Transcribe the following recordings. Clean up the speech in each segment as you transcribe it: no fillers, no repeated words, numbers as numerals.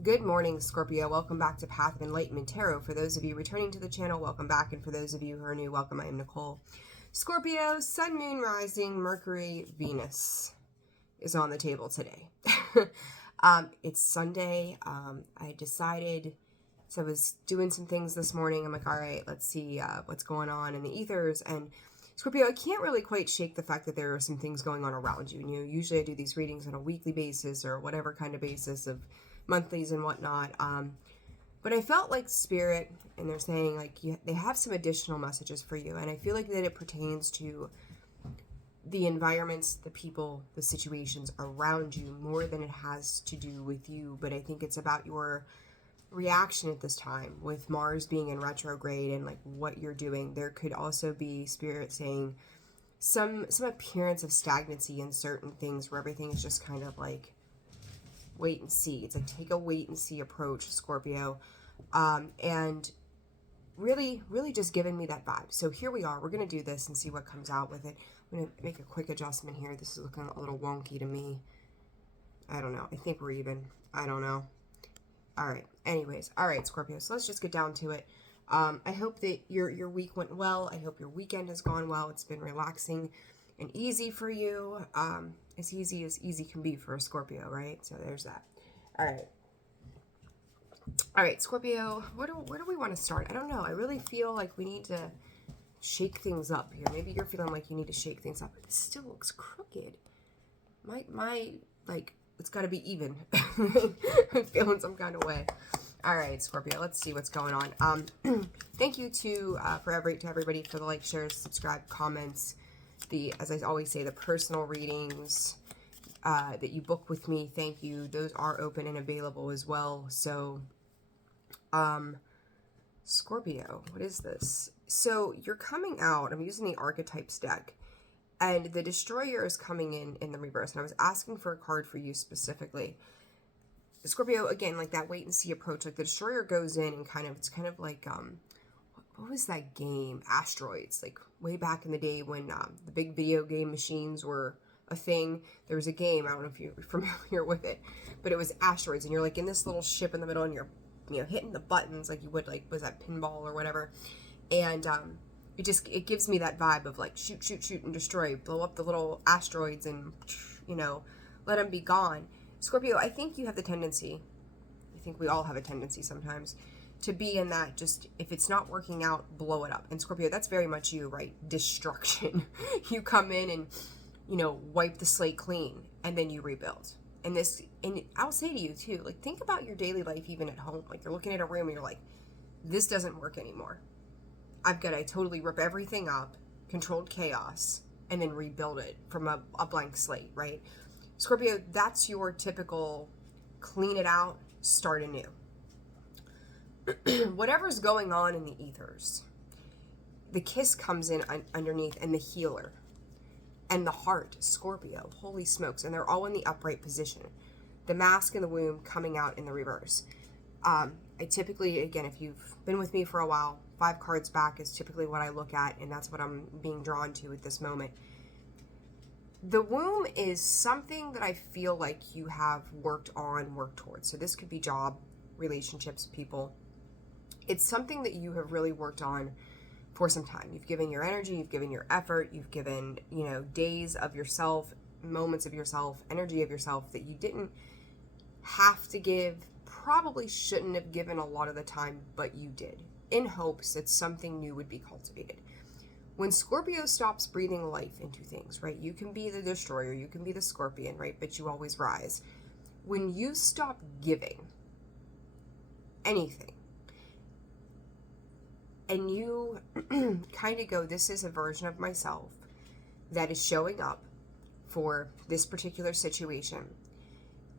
Good morning, Scorpio. Welcome back to Path of Enlightenment Tarot. For those of you returning to the channel, welcome back. And for those of you who are new, welcome. I am Nicole. Scorpio, Sun, Moon, Rising, Mercury, Venus is on the table today. It's Sunday. I decided, so I was doing some things this morning. I'm like, all right, let's see what's going on in the ethers. And Scorpio, I can't really quite shake the fact that there are some things going on around you. Usually I do these readings on a weekly basis or whatever kind of basis of monthlies and whatnot. But I felt like Spirit, and they're saying like they have some additional messages for you. And I feel like that it pertains to the environments, the people, the situations around you more than it has to do with you. But I think it's about your reaction at this time with Mars being in retrograde and like what you're doing. There could also be Spirit saying some appearance of stagnancy in certain things where everything is just kind of like wait and see. It's like take a wait and see approach, Scorpio. And really just giving me that vibe. So here we are. We're going to do this and see what comes out with it. I'm going to make a quick adjustment here. This is looking a little wonky to me. I don't know. I think we're even. I don't know. All right. Anyways. All right, Scorpio. So let's just get down to it. I hope that your week went well. I hope your weekend has gone well. It's been relaxing and easy for you. As easy can be for a Scorpio, right? So there's that. All right, Scorpio, where do we want to start? I don't know. I really feel like we need to shake things up here. Maybe you're feeling like you need to shake things up. It still looks crooked. My like, it's got to be even. I'm feeling some kind of way. All right, Scorpio, let's see what's going on. Thank you to everybody for the like, shares, subscribe, comments. As I always say, the personal readings that you book with me, thank you. Those are open and available as well. So, Scorpio, what is this? So you're coming out, I'm using the Archetypes deck, and the Destroyer is coming in the reverse. And I was asking for a card for you specifically. Scorpio, again, like that wait and see approach. Like the Destroyer goes in and it's kind of like, what was that game? Asteroids. Like way back in the day when the big video game machines were a thing. There was a game, I don't know if you're familiar with it, but it was Asteroids, and you're like in this little ship in the middle, and you're hitting the buttons like you would, like, was that pinball or whatever. And it gives me that vibe of like shoot and destroy, blow up the little asteroids and let them be gone. Scorpio, I think you have the tendency, I think we all have a tendency sometimes to be in that, just if it's not working out, blow it up. And Scorpio, that's very much you, right? Destruction. You come in and wipe the slate clean, and then you rebuild. And I'll say to you too, like, think about your daily life, even at home. Like, you're looking at a room and you're like, this doesn't work anymore. I've got to totally rip everything up, controlled chaos, and then rebuild it from a blank slate, right? Scorpio, that's your typical clean it out, start anew. Whatever's going on in the ethers, the kiss comes in underneath, and the healer and the heart, Scorpio, holy smokes, and they're all in the upright position. The mask and the womb coming out in the reverse. I typically, again, if you've been with me for a while, 5 cards back is typically what I look at, and that's what I'm being drawn to at this moment. The womb is something that I feel like you have worked towards. So this could be job, relationships, people. It's something that you have really worked on for some time. You've given your energy, you've given your effort, you've given, days of yourself, moments of yourself, energy of yourself that you didn't have to give, probably shouldn't have given a lot of the time, but you did, in hopes that something new would be cultivated. When Scorpio stops breathing life into things, right? You can be the destroyer, you can be the scorpion, right? But you always rise. When you stop giving anything, and you kind of go, this is a version of myself that is showing up for this particular situation,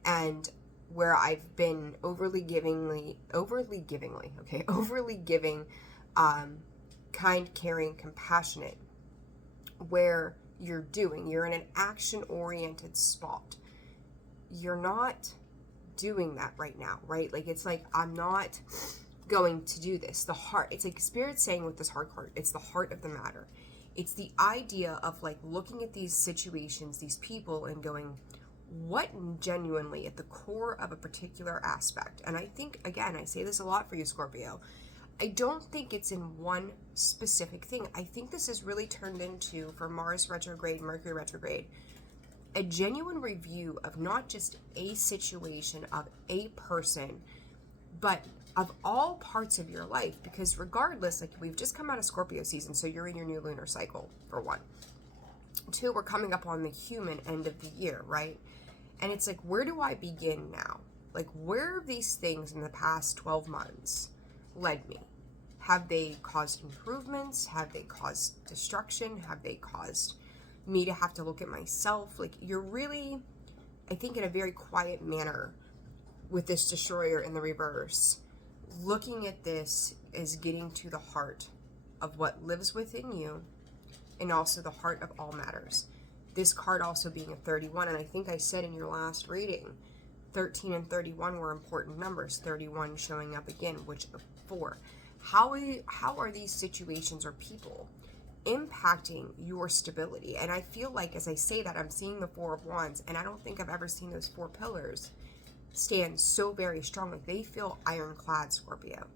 and where I've been overly giving, kind, caring, compassionate, where you're in an action-oriented spot. You're not doing that right now, right? Like, it's like, I'm not going to do this. The heart, it's like Spirit saying with this heart card, it's the heart of the matter. It's the idea of like looking at these situations, these people, and going, what genuinely at the core of a particular aspect, and I think, again, I say this a lot for you, Scorpio, I don't think it's in one specific thing. I think this is really turned into, for Mars retrograde, Mercury retrograde, a genuine review of not just a situation, of a person, but of all parts of your life. Because regardless, like, we've just come out of Scorpio season, so you're in your new lunar cycle, for one. Two, we're coming up on the human end of the year, right? And it's like, where do I begin now? Like, where have these things in the past 12 months led me? Have they caused improvements? Have they caused destruction? Have they caused me to have to look at myself? Like, you're really, I think, in a very quiet manner with this destroyer in the reverse, looking at this as getting to the heart of what lives within you, and also the heart of all matters. This card also being a 31, and I think I said in your last reading, 13 and 31 were important numbers, 31 showing up again, which of 4. How are these situations or people impacting your stability? And I feel like, as I say that, I'm seeing the 4 of Wands, and I don't think I've ever seen those 4 pillars stand so very strongly. They feel ironclad, Scorpio.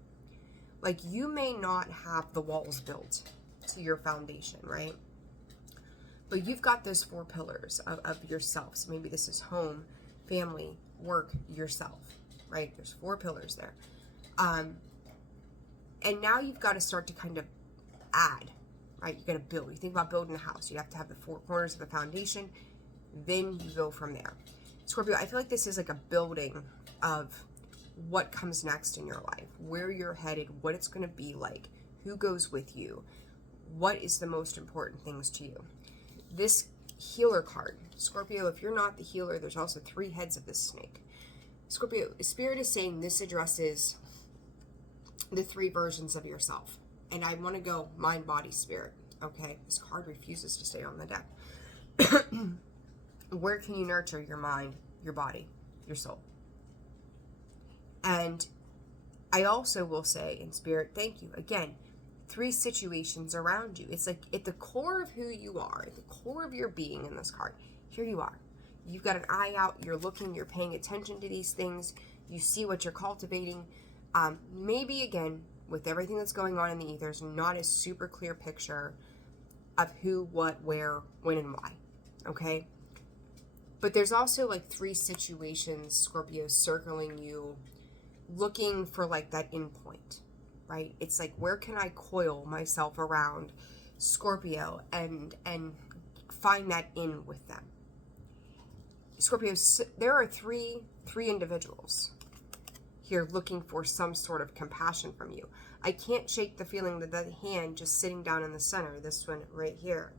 Like, you may not have the walls built to your foundation, right? But you've got those 4 pillars of yourself. So maybe this is home, family, work, yourself, right? There's 4 pillars there. And now you've got to start to kind of add, right? You got to build. You think about building a house. You have to have the 4 corners of the foundation. Then you go from there. Scorpio, I feel like this is like a building of what comes next in your life, where you're headed, what it's going to be like, who goes with you, what is the most important things to you. This healer card, Scorpio, if you're not the healer, there's also 3 heads of this snake. Scorpio, Spirit is saying this addresses the 3 versions of yourself. And I want to go mind, body, spirit. Okay, this card refuses to stay on the deck. Where can you nurture your mind, your body, your soul? And I also will say in spirit, thank you. Again, 3 situations around you. It's like at the core of who you are, at the core of your being in this card, here you are. You've got an eye out, you're looking, you're paying attention to these things, you see what you're cultivating. Maybe, again, with everything that's going on in the ethers, not a super clear picture of who, what, where, when, and why, okay? But there's also like 3 situations, Scorpio, circling you, looking for like that end point, right? It's like, where can I coil myself around Scorpio and find that in with them? Scorpio, there are three individuals here looking for some sort of compassion from you. I can't shake the feeling that that hand just sitting down in the center, this one right here,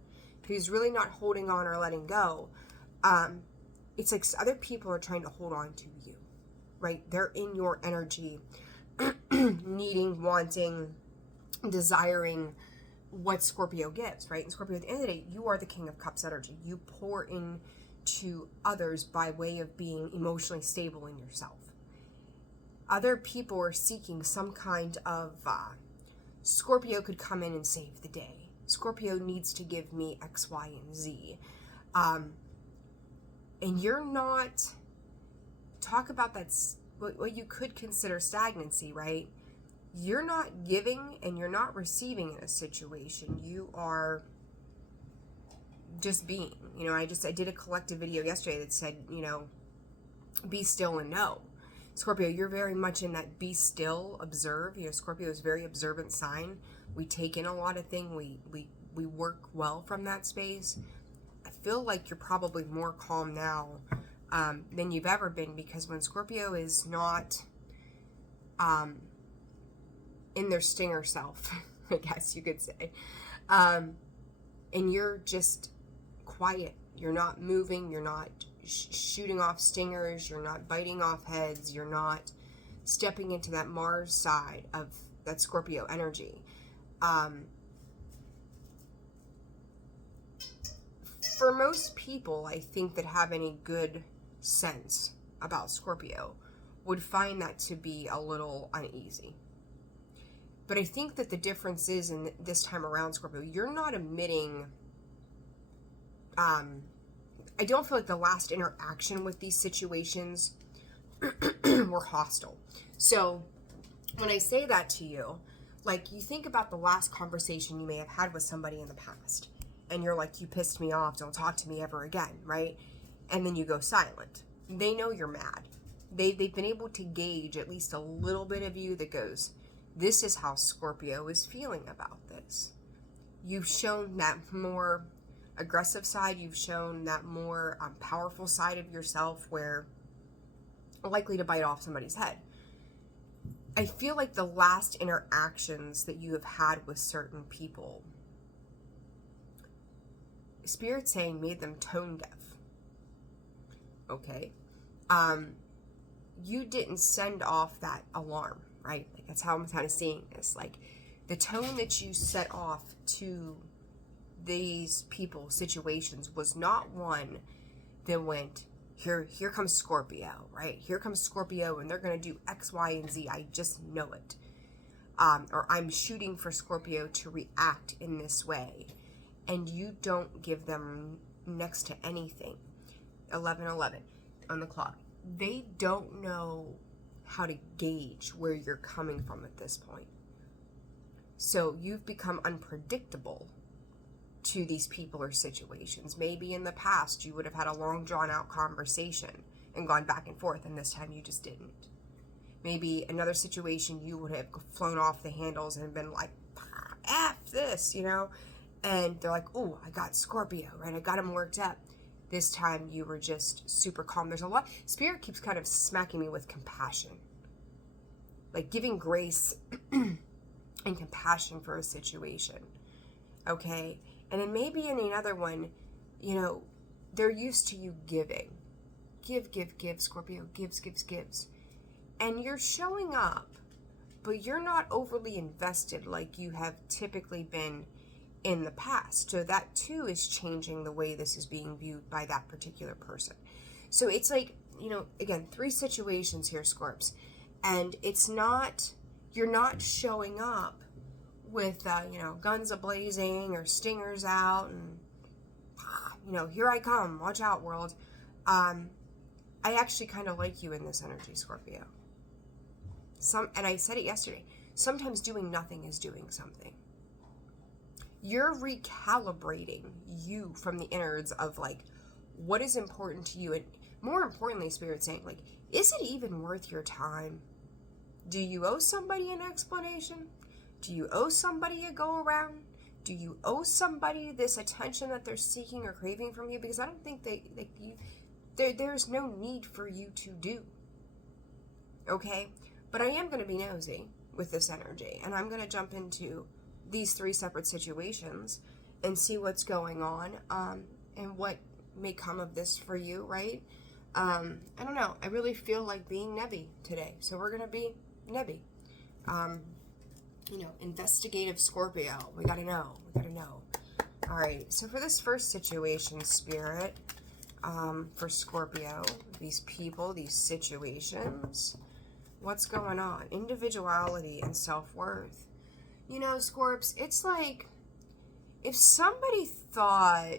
who's really not holding on or letting go. It's like other people are trying to hold on to you, right? They're in your energy, needing, wanting, desiring what Scorpio gives, right? And Scorpio, at the end of the day, you are the King of Cups energy. You pour into others by way of being emotionally stable in yourself. Other people are seeking some kind of, Scorpio could come in and save the day. Scorpio needs to give me X, Y, and Z. And you're not, talk about that, what you could consider stagnancy, right? You're not giving and you're not receiving in a situation. You are just being. You know, I did a collective video yesterday that said, you know, be still and know. Scorpio, you're very much in that be still, observe. You know, Scorpio is a very observant sign. We take in a lot of things. We work well from that space. I feel like you're probably more calm now than you've ever been, because when Scorpio is not in their stinger self, I guess you could say, and you're just quiet, you're not moving, you're not shooting off stingers, you're not biting off heads, you're not stepping into that Mars side of that Scorpio energy. For most people, I think, that have any good sense about Scorpio would find that to be a little uneasy. But I think that the difference is, in this time around, Scorpio, you're not emitting I don't feel like the last interaction with these situations were hostile. So when I say that to you, like, you think about the last conversation you may have had with somebody in the past, and you're like, you pissed me off, don't talk to me ever again, right? And then you go silent. They know you're mad. They've been able to gauge at least a little bit of you that goes, this is how Scorpio is feeling about this. You've shown that more aggressive side. You've shown that more powerful side of yourself where likely to bite off somebody's head. I feel like the last interactions that you have had with certain people, Spirit saying made them tone deaf. Okay. You didn't send off that alarm, right? Like, that's how I'm kind of seeing this. Like, the tone that you set off to these people, situations, was not one that went, here comes Scorpio, right? Here comes Scorpio, and they're going to do X, Y, and Z. I just know it. Or I'm shooting for Scorpio to react in this way. And you don't give them next to anything. 11:11 on the clock. They don't know how to gauge where you're coming from at this point. So you've become unpredictable to these people or situations. Maybe in the past you would have had a long drawn out conversation and gone back and forth, and this time you just didn't. Maybe another situation you would have flown off the handles and been like, F this, you know? And they're like, oh, I got Scorpio, right? I got him worked up. This time you were just super calm. There's a lot. Spirit keeps kind of smacking me with compassion. Like giving grace and compassion for a situation. Okay? And then maybe in another one, you know, they're used to you giving. Give, Scorpio. Gives. And you're showing up, but you're not overly invested like you have typically been in the past. So that too is changing the way this is being viewed by that particular person. So it's like, you know, again, 3 situations here, Scorps. And it's not, you're not showing up with, you know, guns a-blazing or stingers out and, you know, here I come, watch out, world. I actually kind of like you in this energy, Scorpio. And I said it yesterday, sometimes doing nothing is doing something. You're recalibrating you from the innards of, like, what is important to you. And more importantly, Spirit saying, like, is it even worth your time? Do you owe somebody an explanation? Do you owe somebody a go around? Do you owe somebody this attention that they're seeking or craving from you? Because I don't think there's no need for you to do. Okay? But I am going to be nosy with this energy. And I'm going to jump into these 3 separate situations and see what's going on, and what may come of this for you, right? I don't know. I really feel like being Nebby today. So we're going to be Nebby. You know, investigative Scorpio. We got to know. All right. So for this first situation, Spirit, for Scorpio, these people, these situations, what's going on? Individuality and self-worth. You know, Scorps, it's like, if somebody thought,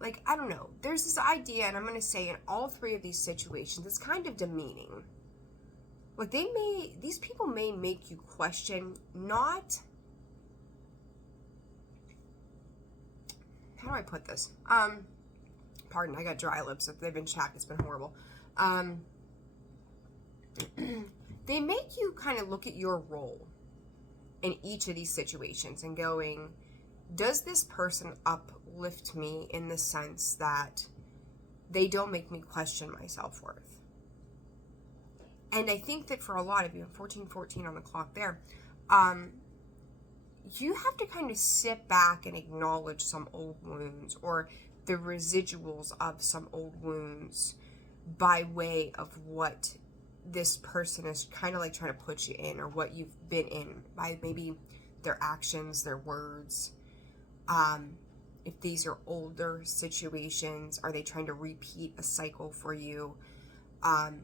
like, I don't know, there's this idea, and I'm going to say in all 3 of these situations, it's kind of demeaning. Like, these people may make you question, not, how do I put this? Pardon, I got dry lips. They've been chapped. It's been horrible. They make you kind of look at your role in each of these situations and going, does this person uplift me in the sense that they don't make me question my self-worth? And I think that for a lot of you, 14:14 on the clock there, you have to kind of sit back and acknowledge some old wounds or the residuals of some old wounds by way of what this person is kind of like trying to put you in, or what you've been in by maybe their actions, their words. If these are older situations, are they trying to repeat a cycle for you? And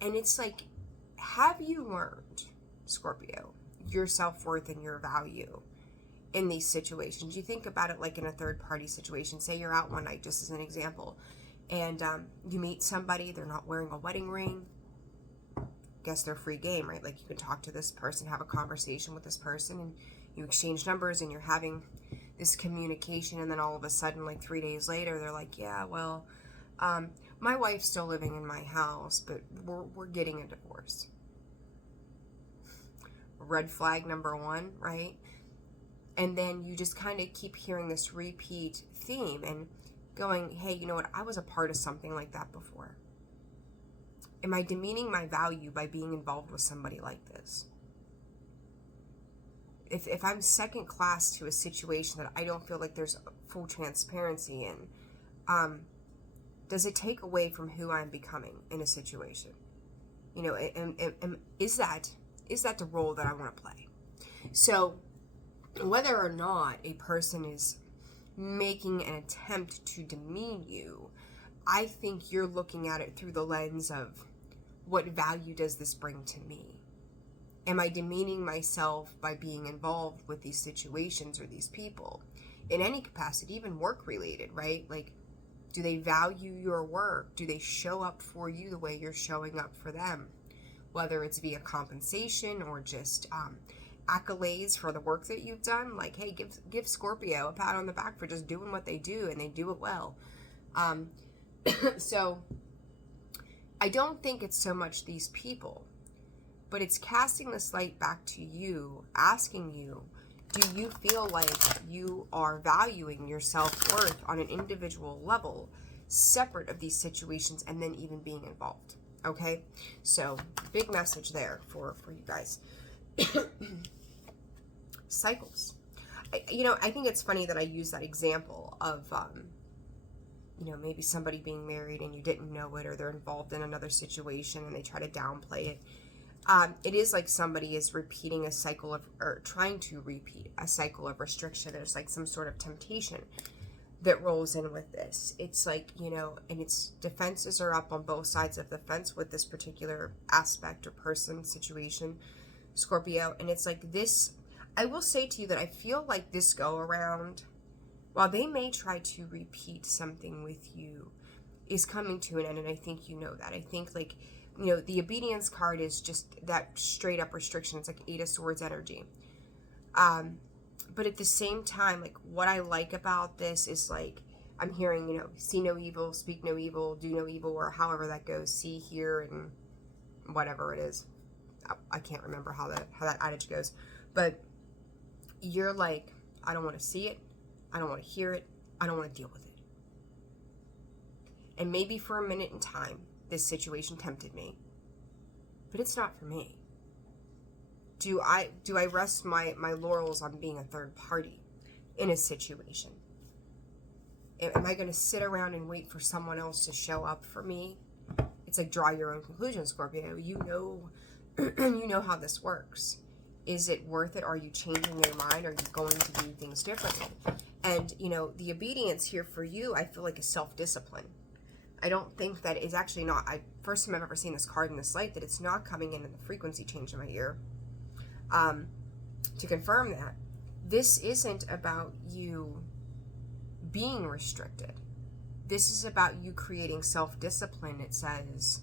it's like, have you learned, Scorpio, your self-worth and your value in these situations. You think about it like in a third party situation. Say you're out one night, just as an example, and you meet somebody, they're not wearing a wedding ring. Guess they're free game, right? Like, you can talk to this person, have a conversation with this person, and you exchange numbers, and you're having this communication, and then all of a sudden, like 3 days later, they're like, yeah, well, my wife's still living in my house, but we're getting a divorce. Red flag number one, right? And then you just kind of keep hearing this repeat theme and going, hey, you know what? I was a part of something like that before. Am I demeaning my value by being involved with somebody like this? If I'm second class to a situation that I don't feel like there's full transparency in, does it take away from who I'm becoming in a situation? You know, and is that the role that I want to play? So whether or not a person is making an attempt to demean you, I think you're looking at it through the lens of, what value does this bring to me? Am I demeaning myself by being involved with these situations or these people in any capacity, even work related, right? Like, do they value your work? Do they show up for you the way you're showing up for them? Whether it's via compensation or just accolades for the work that you've done. Like, hey, give Scorpio a pat on the back for just doing what they do, and they do it well. So I don't think it's so much these people, but it's casting this light back to you, asking you, do you feel like you are valuing your self-worth on an individual level, separate of these situations, and then even being involved? Okay, so big message there for you guys. Cycles. I think it's funny that I use that example of, maybe somebody being married and you didn't know it, or they're involved in another situation and they try to downplay it. It is like somebody is repeating a cycle of, or trying to repeat a cycle of restriction. There's like some sort of temptation that rolls in with this. It's like, and its defenses are up on both sides of the fence with this particular aspect or person, situation, Scorpio. And it's like this, I will say to you that I feel like this go around, while they may try to repeat something with you, is coming to an end. And I think you know that. I think, like, the obedience card is just that straight up restriction. It's like 8 of Swords energy. But at the same time, like, what I like about this is, like, I'm hearing, see no evil, speak no evil, do no evil, or however that goes, see, hear, and whatever it is. I can't remember how that adage goes. But you're like, I don't want to see it. I don't want to hear it. I don't want to deal with it. And maybe for a minute in time, this situation tempted me, but it's not for me. Do I rest my laurels on being a third party in a situation? Am I going to sit around and wait for someone else to show up for me? It's like, draw your own conclusions, Scorpio. You know how this works. Is it worth it? Are you changing your mind? Are you going to do things differently? And, the obedience here for you, I feel like, is self-discipline. I don't think that is actually not, first time I've ever seen this card in this light, that it's not coming in the frequency change in my ear. To confirm that, this isn't about you being restricted. This is about you creating self-discipline. It says,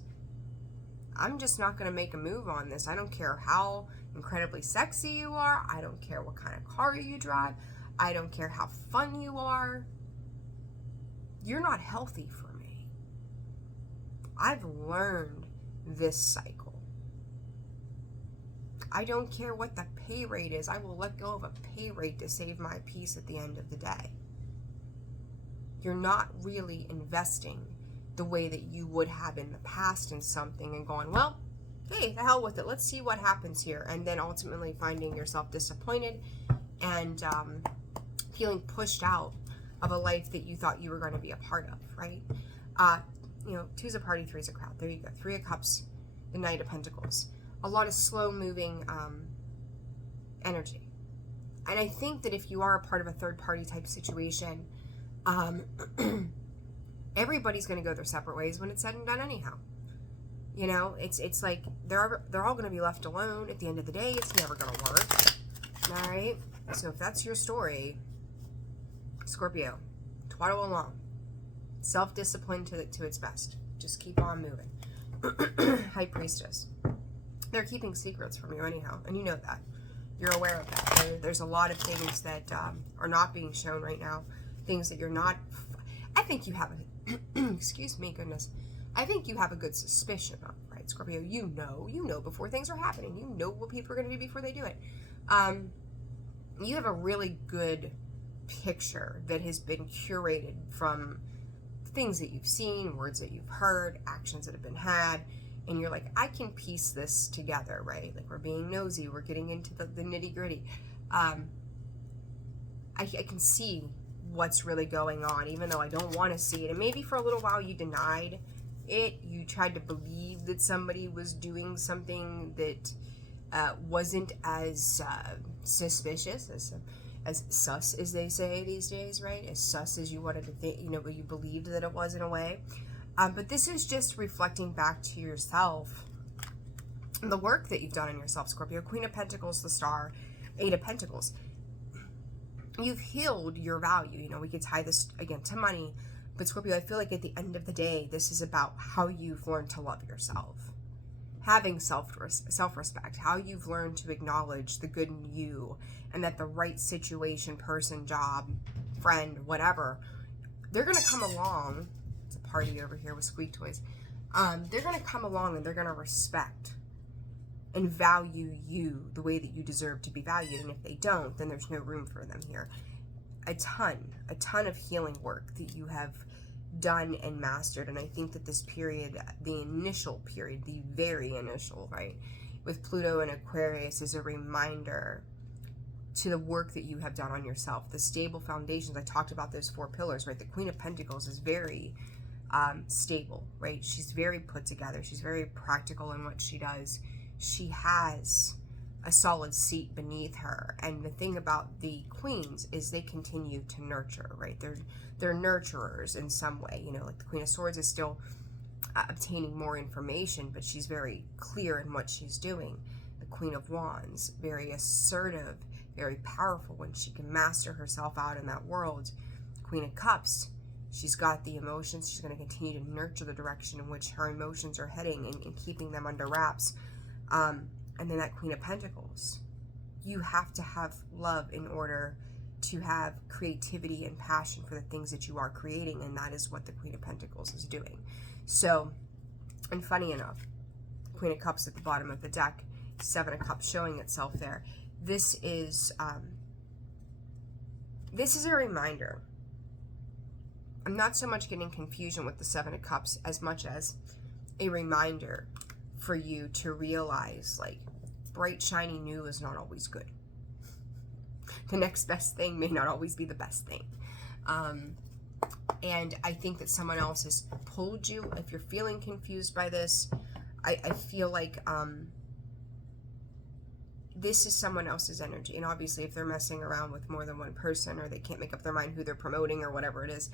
I'm just not going to make a move on this. I don't care how incredibly sexy you are. I don't care what kind of car you drive. I don't care how fun you are. You're not healthy for me. I've learned this cycle. I don't care what the pay rate is. I will let go of a pay rate to save my peace at the end of the day. You're not really investing the way that you would have in the past in something and going, well, hey, the hell with it. Let's see what happens here. And then ultimately finding yourself disappointed and feeling pushed out of a life that you thought you were going to be a part of, right? 2's a party, 3's a crowd. There you go. 3 of Cups, the Knight of Pentacles. A lot of slow-moving energy. And I think that if you are a part of a third-party type situation, everybody's going to go their separate ways when it's said and done anyhow. It's like they're all going to be left alone. At the end of the day, it's never going to work. All right? So if that's your story, Scorpio, twaddle along. Self-discipline to its best. Just keep on moving. High Priestess. They're keeping secrets from you anyhow, and you know that. You're aware of that. There's a lot of things that are not being shown right now. Things that you're not... I think you have a... excuse me, goodness. I think you have a good suspicion of, right, Scorpio? You know before things are happening. You know what people are going to do before they do it. You have a really good picture that has been curated from things that you've seen, words that you've heard, actions that have been had, and you're like, I can piece this together, right? Like, we're being nosy, we're getting into the nitty gritty. I can see what's really going on, even though I don't want to see it. And maybe for a little while you denied it. You tried to believe that somebody was doing something that wasn't as suspicious, as sus, as they say these days, right? As sus as you wanted to think, you know, but you believed that it was in a way. But this is just reflecting back to yourself, the work that you've done on yourself, Scorpio. Queen of Pentacles, the Star, Eight of Pentacles. You've healed your value. You know, we could tie this, again, to money. But Scorpio, I feel like at the end of the day, this is about how you've learned to love yourself. Having self-respect. How you've learned to acknowledge the good in you. And that the right situation, person, job, friend, whatever, they're going to come along. It's a party over here with squeak toys. They're going to come along and they're going to respect and value you the way that you deserve to be valued. And if they don't, then there's no room for them here. A ton of healing work that you have done and mastered. And I think that this period, the initial period, the very initial, right, with Pluto and Aquarius, is a reminder to the work that you have done on yourself, the stable foundations. I talked about those 4 pillars, right? The Queen of Pentacles is very stable, right? She's very put together. She's very practical in what she does. She has a solid seat beneath her. And the thing about the queens is they continue to nurture, right? They're nurturers in some way. You know, like the Queen of Swords is still obtaining more information, but she's very clear in what she's doing. The Queen of Wands, very assertive, very powerful when she can master herself out in that world. Queen of Cups, she's got the emotions. She's going to continue to nurture the direction in which her emotions are heading and keeping them under wraps. And then that Queen of Pentacles, you have to have love in order to have creativity and passion for the things that you are creating, and that is what the Queen of Pentacles is doing. So, and funny enough, Queen of Cups at the bottom of the deck, 7 of Cups showing itself there. This is a reminder. I'm not so much getting confusion with the 7 of Cups as much as a reminder for you to realize, like, bright, shiny new is not always good. The next best thing may not always be the best thing. And I think that someone else has pulled you. If you're feeling confused by this, I feel like this is someone else's energy. And obviously, if they're messing around with more than one person, or they can't make up their mind who they're promoting or whatever it is,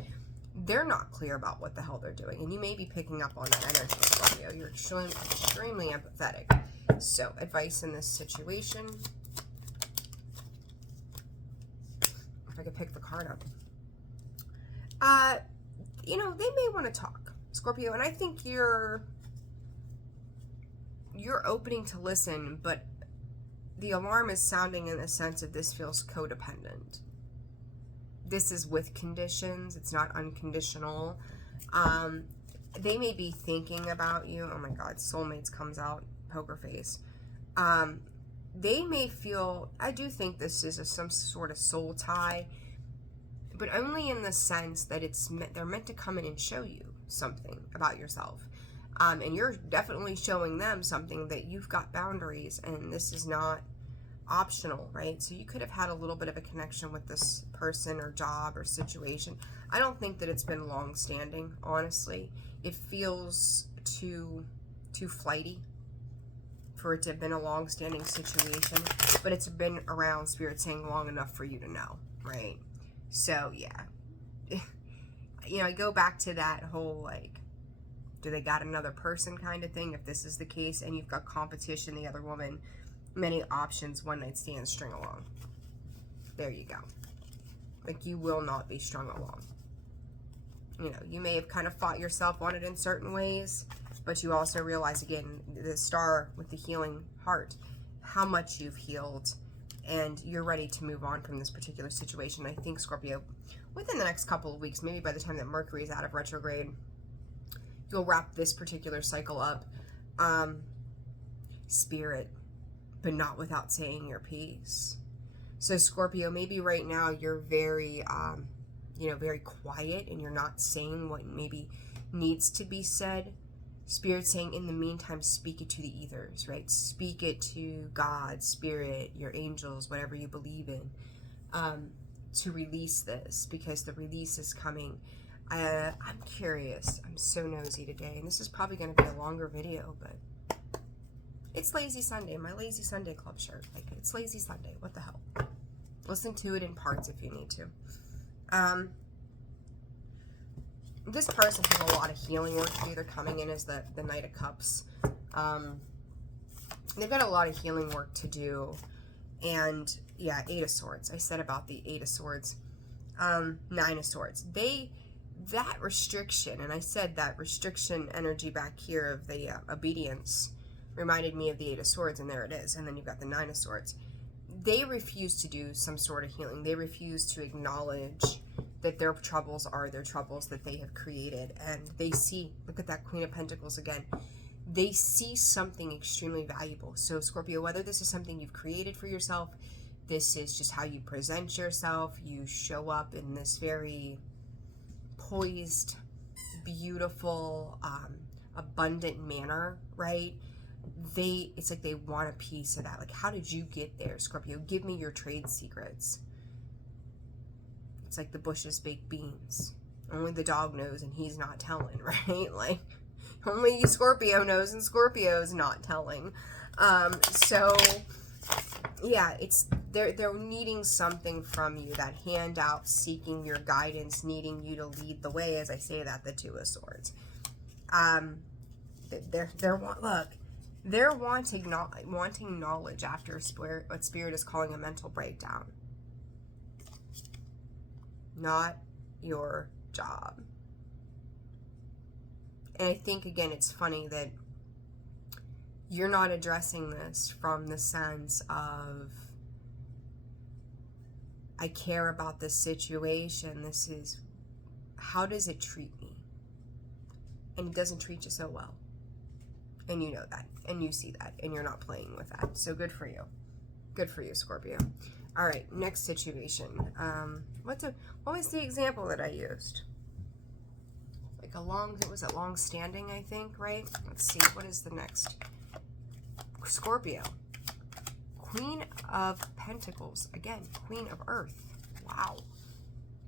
they're not clear about what the hell they're doing. And you may be picking up on that energy, Scorpio. You're extremely empathetic. So, advice in this situation. If I could pick the card up. You know, they may want to talk, Scorpio. And I think you're opening to listen, but the alarm is sounding in the sense of this feels codependent. This is with conditions. It's not unconditional. They may be thinking about you. Oh my God, soulmates comes out, poker face. They may feel, I do think this is some sort of soul tie, but only in the sense that they're meant to come in and show you something about yourself. And you're definitely showing them something, that you've got boundaries and this is not optional, right? So you could have had a little bit of a connection with this person or job or situation. I don't think that it's been long-standing, honestly. It feels too flighty for it to have been a long-standing situation, but it's been around, Spirit saying, long enough for you to know, right? So, yeah. You know, I go back to that whole, like, do they got another person kind of thing, if this is the case, and you've got competition, the other woman, many options, one night stand, string along. There you go. Like, you will not be strung along. You know, you may have kind of fought yourself on it in certain ways, but you also realize, again, the star with the healing heart, how much you've healed, and you're ready to move on from this particular situation. I think, Scorpio, within the next couple of weeks, maybe by the time that Mercury is out of retrograde, you'll wrap this particular cycle up. Spirit, but not without saying your piece. So Scorpio, maybe right now you're very, you know, very quiet, and you're not saying what maybe needs to be said. Spirit saying, in the meantime, speak it to the ethers, right? Speak it to God, Spirit, your angels, whatever you believe in, to release this, because the release is coming. I'm curious. I'm so nosy today, and this is probably going to be a longer video, but it's Lazy Sunday, my Lazy Sunday Club shirt. Like, it's Lazy Sunday. What the hell? Listen to it in parts if you need to. This person has a lot of healing work to do. They're coming in as the Knight of Cups. They've got a lot of healing work to do. And, yeah, 8 of Swords. I said about the 8 of Swords. 9 of Swords. That restriction, and I said that restriction energy back here of the obedience reminded me of the 8 of Swords, and there it is. And then you've got the 9 of Swords. They refuse to do some sort of healing. They refuse to acknowledge that their troubles are their troubles that they have created. And they see, look at that Queen of Pentacles again. They see something extremely valuable. So Scorpio, whether this is something you've created for yourself, this is just how you present yourself, you show up in this very poised, beautiful, abundant manner, right? It's like they want a piece of that. Like, how did you get there, Scorpio? Give me your trade secrets. It's like the Bush's baked beans. Only the dog knows, and he's not telling, right? Like, only Scorpio knows, and Scorpio's not telling. So, yeah, it's they're needing something from you. That handout, seeking your guidance, needing you to lead the way. As I say that, the 2 of Swords. They're wanting knowledge after what Spirit is calling a mental breakdown. Not your job. And I think, again, it's funny that you're not addressing this from the sense of, I care about this situation. This is, how does it treat me? And it doesn't treat you so well. And you know that, and you see that, and you're not playing with that. So good for you. Good for you, Scorpio. All right, next situation. What was the example that I used? Like long standing, I think, right? Let's see, what is the next? Scorpio. Queen of Pentacles. Again, Queen of Earth. Wow.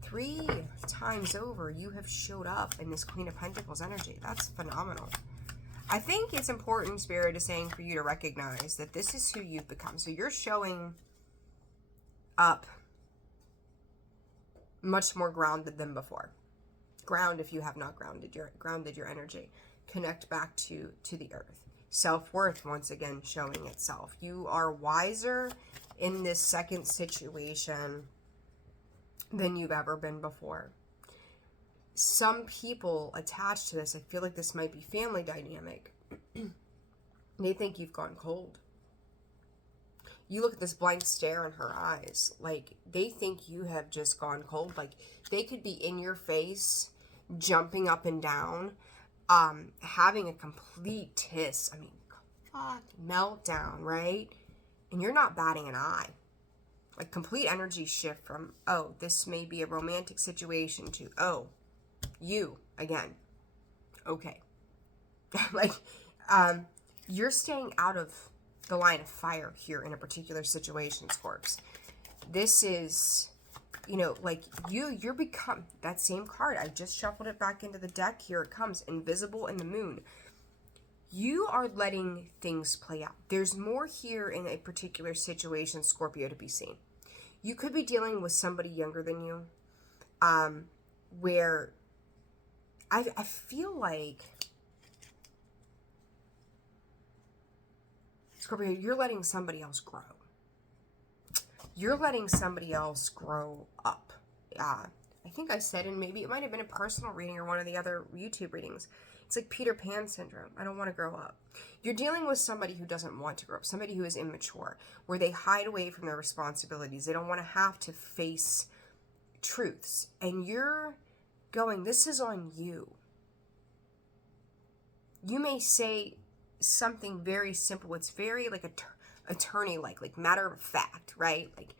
3 times over, you have showed up in this Queen of Pentacles energy. That's phenomenal. I think it's important, Spirit is saying, for you to recognize that this is who you've become. So you're showing up much more grounded than before. Ground if you have not grounded your energy. Connect back to the earth. Self-worth, once again, showing itself. You are wiser in this second situation than you've ever been before. Some people attached to this, I feel like this might be family dynamic. They think you've gone cold. You look at this blank stare in her eyes, like they think you have just gone cold. Like they could be in your face, jumping up and down, having a complete meltdown, right? And you're not batting an eye. Like complete energy shift from, oh, this may be a romantic situation to, oh, you again. Okay. Like, you're staying out of the line of fire here in a particular situation, Scorps. This is, you know, like you're become that same card. I just shuffled it back into the deck. Here it comes, Invisible and the Moon. You are letting things play out. There's more here in a particular situation, Scorpio, to be seen. You could be dealing with somebody younger than you, where I feel like, Scorpio, you're letting somebody else grow. You're letting somebody else grow up. I think I said, and maybe it might have been a personal reading or one of the other YouTube readings, it's like Peter Pan syndrome. I don't want to grow up. You're dealing with somebody who doesn't want to grow up, somebody who is immature, where they hide away from their responsibilities. They don't want to have to face truths. And you're going, this is on you. You may say something very simple. It's very like attorney-like matter of fact, right? Like,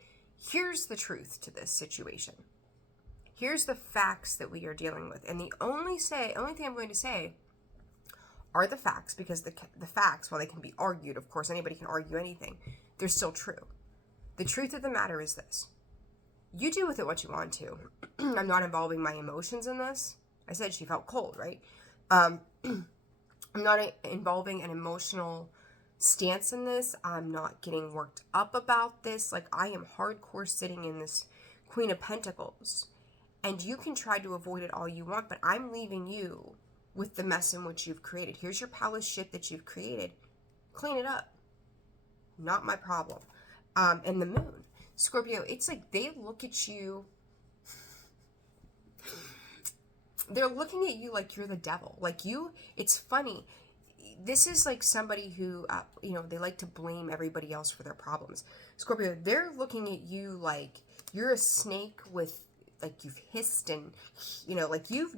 here's the truth to this situation. Here's the facts that we are dealing with. And the only thing I'm going to say are the facts, because the facts, while they can be argued, of course, anybody can argue anything, they're still true. The truth of the matter is this. You do with it what you want to. I'm not involving my emotions in this. I said she felt cold, right? I'm not involving an emotional stance in this. I'm not getting worked up about this. Like, I am hardcore sitting in this Queen of Pentacles. And you can try to avoid it all you want, but I'm leaving you with the mess in which you've created. Here's your palace shit that you've created. Clean it up. Not my problem. And the moon. Scorpio, it's like they look at you. They're looking at you like you're the devil. Like you, it's funny. This is like somebody who, they like to blame everybody else for their problems. Scorpio, they're looking at you like you're a snake with, like, you've hissed and, like you've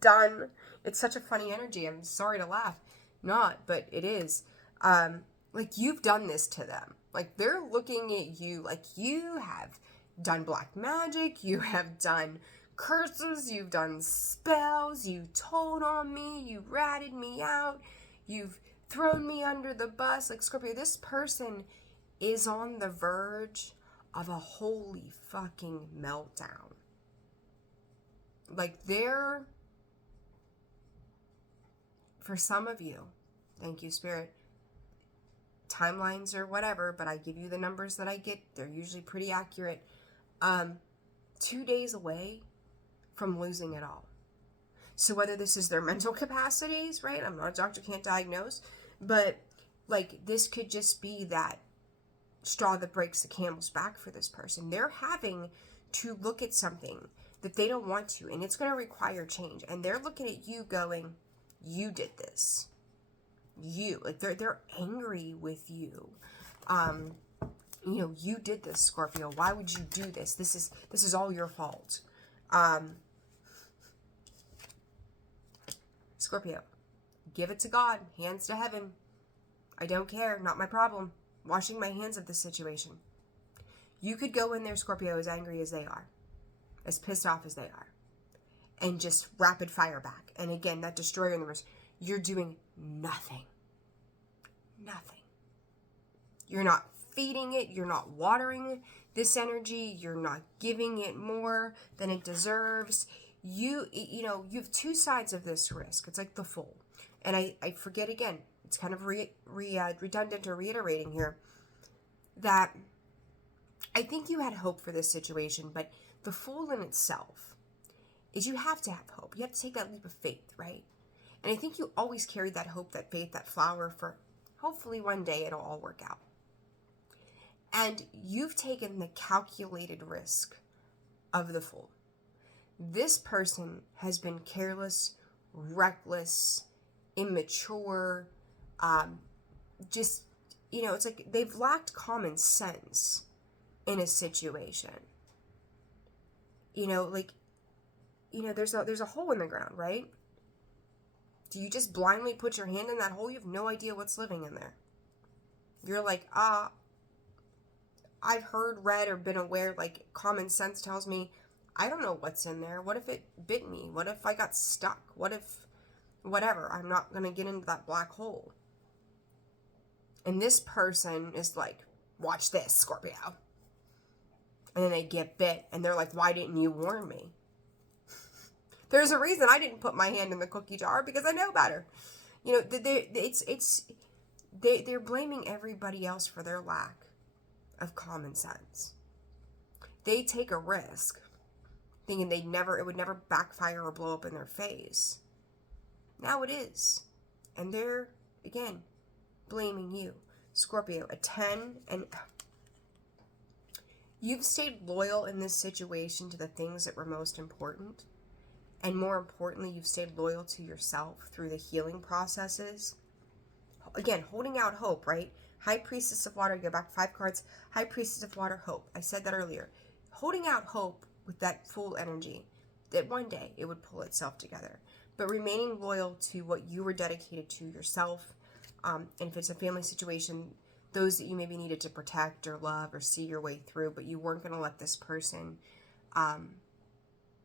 done, it's such a funny energy. I'm sorry to laugh. Not, but it is. Like, you've done this to them. Like, they're looking at you like you have done black magic, you have done curses, you've done spells, you told on me, you ratted me out, you've thrown me under the bus. Like, Scorpio, this person is on the verge of a holy fucking meltdown. Like, for some of you, thank you, Spirit, timelines or whatever, but I give you the numbers that I get. They're usually pretty accurate. 2 days away from losing it all. So whether this is their mental capacities, right? I'm not a doctor, can't diagnose, but like, this could just be that straw that breaks the camel's back for this person. They're having to look at something that they don't want to, and it's going to require change. And they're looking at you going, you did this. You, like, they're angry with you. You did this, Scorpio. Why would you do this? This is all your fault. Scorpio, give it to God, hands to heaven. I don't care, not my problem. Washing my hands of this situation. You could go in there, Scorpio, as angry as they are, as pissed off as they are, and just rapid fire back. And again, that destroyer in the reverse, you're doing nothing. Nothing. You're not feeding it. You're not watering this energy. You're not giving it more than it deserves. You have two sides of this risk. It's like the Fool. And I forget again, it's kind of redundant or reiterating here, that I think you had hope for this situation, but the Fool in itself is you have to have hope. You have to take that leap of faith, right? And I think you always carry that hope, that faith, that flower for hopefully one day it'll all work out. And you've taken the calculated risk of the Fool. This person has been careless, reckless, immature, it's like they've lacked common sense in a situation. There's a hole in the ground, right? Do you just blindly put your hand in that hole? You have no idea what's living in there. You're like, I've heard, read, or been aware, like, common sense tells me, I don't know what's in there. What if it bit me? What if I got stuck? What if, whatever, I'm not going to get into that black hole. And this person is like, watch this, Scorpio. And then they get bit, and they're like, why didn't you warn me? There's a reason I didn't put my hand in the cookie jar, because I know better. They're blaming everybody else for their lack of common sense. They take a risk, thinking it would never backfire or blow up in their face. Now it is. And they're, again, blaming you. Scorpio, a 10, and You've stayed loyal in this situation to the things that were most important. And more importantly, you've stayed loyal to yourself through the healing processes. Again, holding out hope, right? High Priestess of Water, go back 5 cards. High Priestess of Water, hope. I said that earlier. Holding out hope with that full energy that one day it would pull itself together. But remaining loyal to what you were dedicated to yourself. And if it's a family situation, those that you maybe needed to protect or love or see your way through, but you weren't going to let this person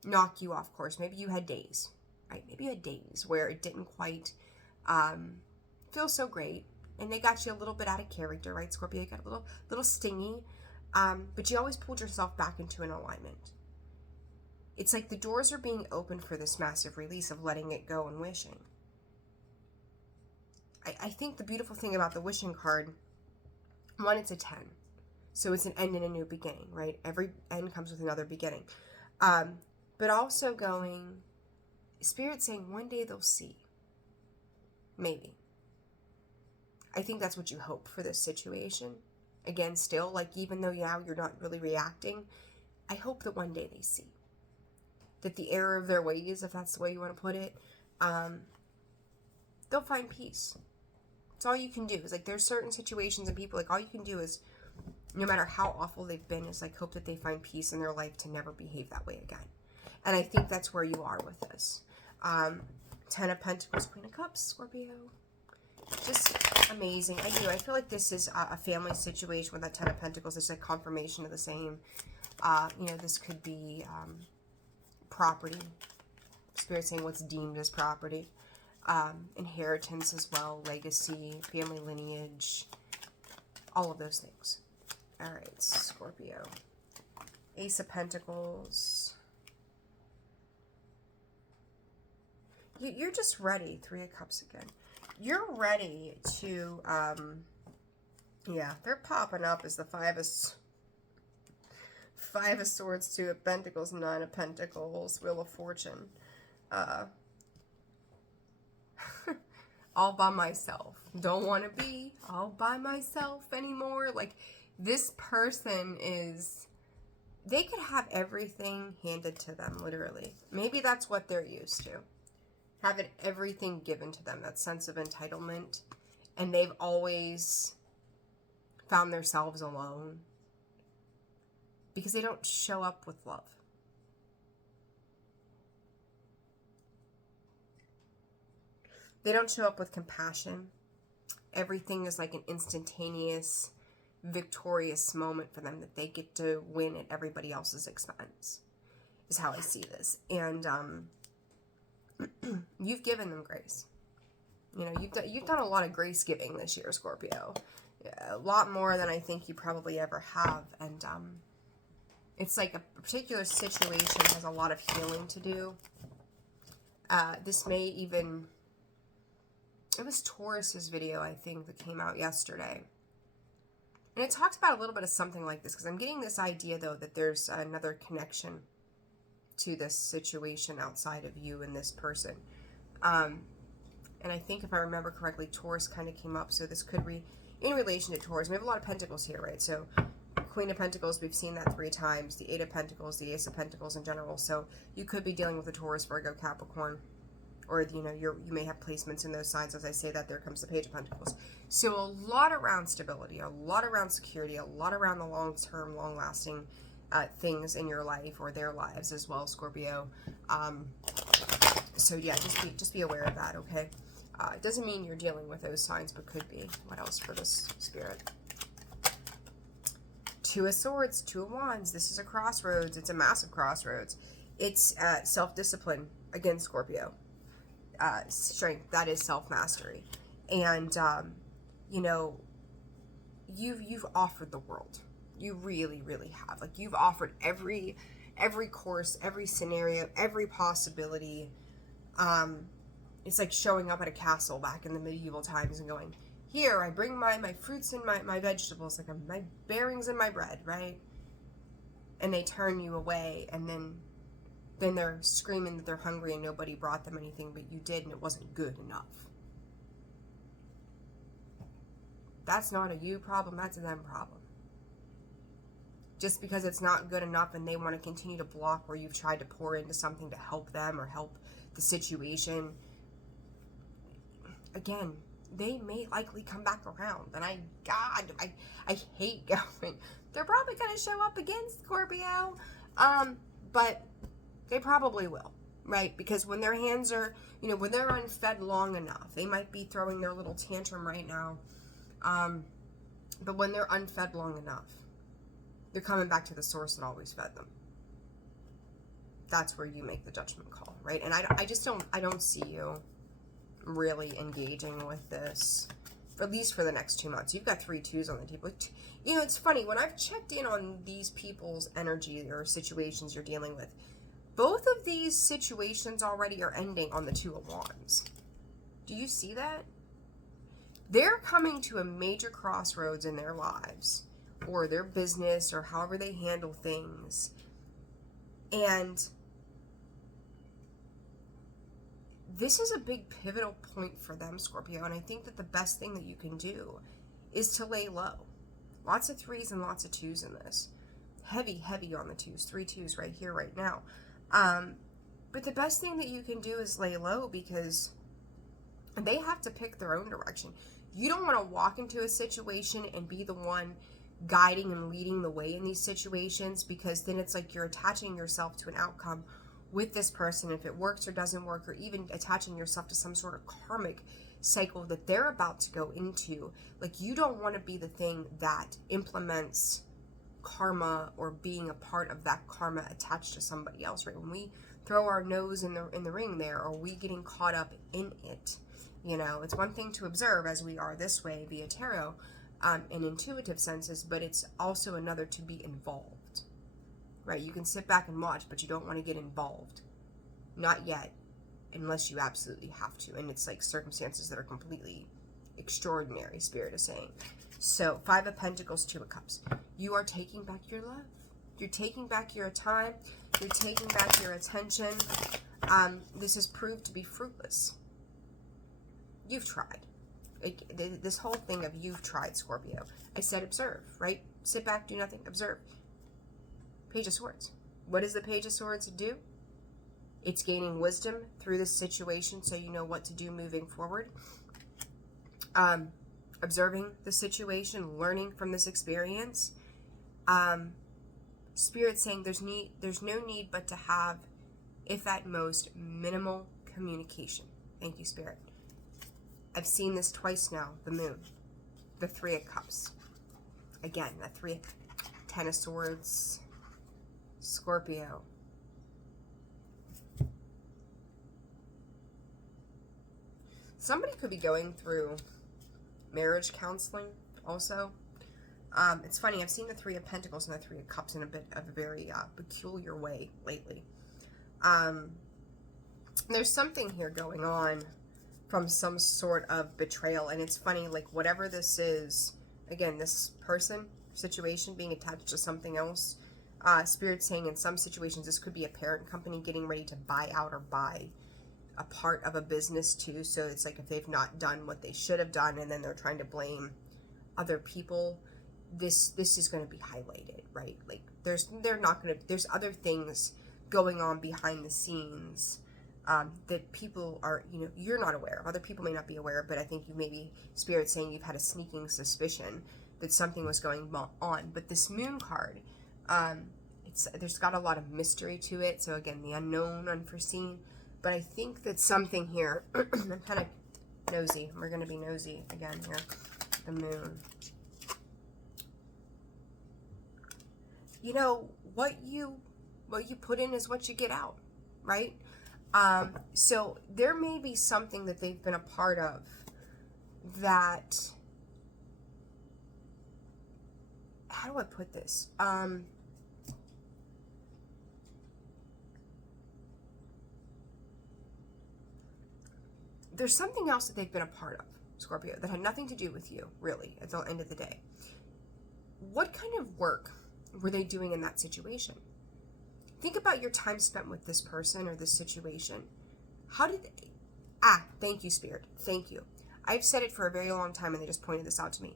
knock you off course. Maybe you had days, right? Maybe you had days where it didn't quite feel so great, and they got you a little bit out of character, right, Scorpio? You got a little stingy, but you always pulled yourself back into an alignment. It's like the doors are being opened for this massive release of letting it go and wishing. I think the beautiful thing about the wishing card, one, it's a 10. So it's an end and a new beginning, right? Every end comes with another beginning. But also going, Spirit saying one day they'll see. Maybe. I think that's what you hope for this situation. Again, still, like, even though now you're not really reacting, I hope that one day they see. That the error of their ways, if that's the way you want to put it, they'll find peace. It's all you can do. It's like there's certain situations and people, like, all you can do is, no matter how awful they've been, is like hope that they find peace in their life to never behave that way again. And I think that's where you are with this. 10 of Pentacles, Queen of Cups, Scorpio. Just amazing. I feel like this is a family situation with that 10 of Pentacles. It's like confirmation of the same. This could be property. Spirit saying what's deemed as property. Inheritance as well, legacy, family lineage, all of those things. All right, Scorpio. Ace of Pentacles. You're just ready. 3 of Cups again. You're ready to, they're popping up as the Five of Swords, 2 of Pentacles, 9 of Pentacles, Wheel of Fortune. All by myself. Don't want to be all by myself anymore. Like, this person is, they could have everything handed to them, literally. Maybe that's what they're used to. Having everything given to them, that sense of entitlement. And they've always found themselves alone because they don't show up with love. They don't show up with compassion. Everything is like an instantaneous, victorious moment for them that they get to win at everybody else's expense, is how I see this. And you've given them grace. You know, you've done a lot of grace giving this year, Scorpio. A lot more than I think you probably ever have. And it's like a particular situation has a lot of healing to do. This may even... It was Taurus's video, I think, that came out yesterday. And it talked about a little bit of something like this, because I'm getting this idea, though, that there's another connection to this situation outside of you and this person. And I think, if I remember correctly, Taurus kind of came up, so this could be in relation to Taurus. We have a lot of Pentacles here, right? So Queen of Pentacles, we've seen that 3 times. The 8 of Pentacles, the Ace of Pentacles in general. So you could be dealing with a Taurus, Virgo, Capricorn. Or, you know, you may have placements in those signs. As I say that, there comes the Page of Pentacles. So a lot around stability, a lot around security, a lot around the long-term, long-lasting things in your life or their lives as well, Scorpio. So yeah, just be aware of that, okay? It doesn't mean you're dealing with those signs, but could be. What else for this Spirit? 2 of Swords, 2 of Wands. This is a crossroads. It's a massive crossroads. It's self-discipline, again, Scorpio. Strength, that is self-mastery. And you know, you've offered the world. You really, really have. Like, you've offered every course, every scenario, every possibility. It's like showing up at a castle back in the medieval times and going, here, I bring my fruits and my vegetables, like my bearings and my bread, right? And they turn you away, and then they're screaming that they're hungry and nobody brought them anything, but you did, and it wasn't good enough. That's not a you problem, that's a them problem. just because it's not good enough and they want to continue to block where you've tried to pour into something to help them or help the situation. Again, they may likely come back around. And I hate going. They're probably going to show up again, Scorpio. But they probably will, right? Because when their hands are, when they're unfed long enough, they might be throwing their little tantrum right now. But when they're unfed long enough, they're coming back to the source that always fed them. That's where you make the judgment call, right? And I don't see you really engaging with this, at least for the next 2 months. You've got 3 2s on the table. It's funny, when I've checked in on these people's energy or situations you're dealing with, both of these situations already are ending on the 2 of Wands. Do you see that? They're coming to a major crossroads in their lives or their business or however they handle things. And this is a big pivotal point for them, Scorpio. And I think that the best thing that you can do is to lay low. Lots of 3s and lots of 2s in this. Heavy on the 2s. 3 2s right here, right now. But the best thing that you can do is lay low, because they have to pick their own direction. You don't want to walk into a situation and be the one guiding and leading the way in these situations, because then it's like you're attaching yourself to an outcome with this person, if it works or doesn't work, or even attaching yourself to some sort of karmic cycle that they're about to go into. Like, you don't want to be the thing that implements karma or being a part of that karma attached to somebody else, right? When we throw our nose in the ring there, or we getting caught up in it, it's one thing to observe as we are this way via tarot and intuitive senses, but it's also another to be involved, right? You can sit back and watch, but you don't want to get involved. Not yet, unless you absolutely have to. And it's like circumstances that are completely extraordinary, Spirit is saying. So 5 of Pentacles, 2 of Cups. You are taking back your love. You're taking back your time. You're taking back your attention. This has proved to be fruitless. You've tried. This whole thing of you've tried, Scorpio. I said observe, right? Sit back, do nothing, observe. Page of Swords. What does the Page of Swords do? It's gaining wisdom through this situation so you know what to do moving forward. Observing the situation, learning from this experience. Spirit saying there's no need but to have, if at most, minimal communication. Thank you, Spirit. I've seen this twice now. The Moon. The 3 of Cups. Again, that 10 of Swords. Scorpio. Somebody could be going through marriage counseling also. It's funny, I've seen the 3 of Pentacles and the 3 of Cups in a bit of a very peculiar way lately. There's something here going on from some sort of betrayal, and it's funny, like, whatever this is, again, this person, situation being attached to something else, Spirit saying in some situations this could be a parent company getting ready to buy out or buy a part of a business too. So it's like if they've not done what they should have done and then they're trying to blame other people, this is going to be highlighted, right? Like there's other things going on behind the scenes that people are, you're not aware of. Other people may not be aware, but I think you maybe, Spirit saying you've had a sneaking suspicion that something was going on. But this Moon card, there's got a lot of mystery to it. So again, the unknown, unforeseen. But I think that something here, I'm kind of nosy. We're going to be nosy again here. The Moon. What you put in is what you get out, right? So there may be something that they've been a part of that, how do I put this? There's something else that they've been a part of, Scorpio, that had nothing to do with you, really, at the end of the day. What kind of work were they doing in that situation? Think about your time spent with this person or this situation. Thank you, Spirit. Thank you. I've said it for a very long time and they just pointed this out to me.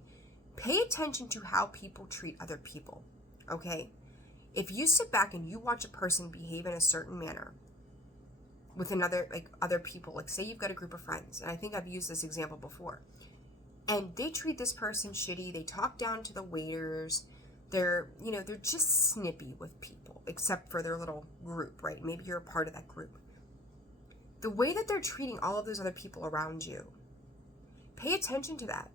Pay attention to how people treat other people. okay? If you sit back and you watch a person behave in a certain manner with another, like other people, like say you've got a group of friends, and I think I've used this example before, and they treat this person shitty, they talk down to the waiters, they're just snippy with people, except for their little group, right? Maybe you're a part of that group. The way that they're treating all of those other people around you, pay attention to that,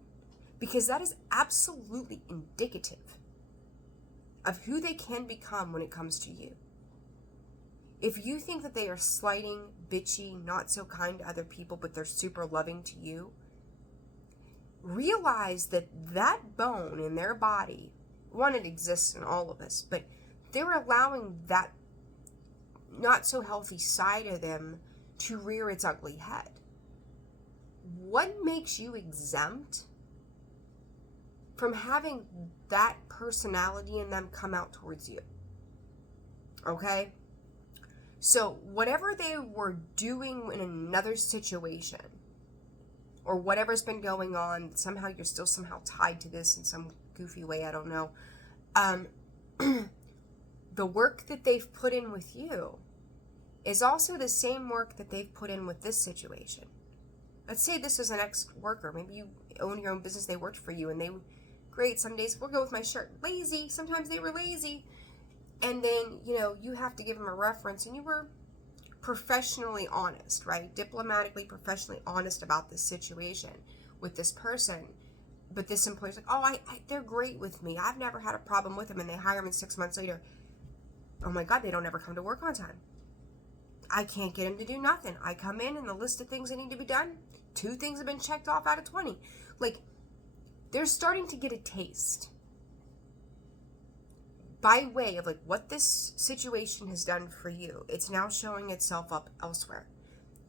because that is absolutely indicative of who they can become when it comes to you. If you think that they are slighting, bitchy, not so kind to other people, but they're super loving to you, realize that that bone in their body, one, it exists in all of us, but they're allowing that not so healthy side of them to rear its ugly head. What makes you exempt from having that personality in them come out towards you? Okay? So whatever they were doing in another situation, or whatever's been going on, somehow you're still somehow tied to this in some goofy way, I don't know. The work that they've put in with you is also the same work that they've put in with this situation. Let's say this was an ex-worker. Maybe you own your own business, they worked for you, and they, great, some days, we'll go with my shirt, lazy, sometimes they were lazy, and then, you have to give them a reference, and you were professionally honest, right? Diplomatically, professionally honest about this situation with this person, but this employer's like, oh, they're great with me, I've never had a problem with them, and they hire them, and 6 months later, oh my God, they don't ever come to work on time. I can't get them to do nothing. I come in and the list of things that need to be done, 2 things have been checked off out of 20. Like, they're starting to get a taste by way of like what this situation has done for you. It's now showing itself up elsewhere.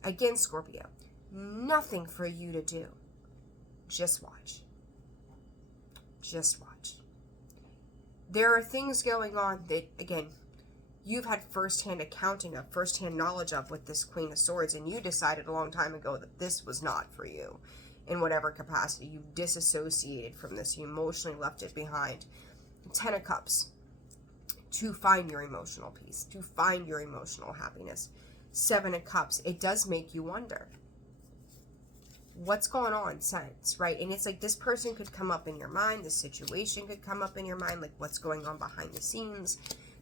Again, Scorpio, nothing for you to do. Just watch. Just watch. There are things going on that, again, you've had firsthand accounting of, firsthand knowledge of with this Queen of Swords, and you decided a long time ago that this was not for you in whatever capacity. You disassociated from this. You emotionally left it behind. 10 of Cups, to find your emotional peace, to find your emotional happiness. 7 of Cups, it does make you wonder what's going on since, right? And it's like this person could come up in your mind, this situation could come up in your mind, like what's going on behind the scenes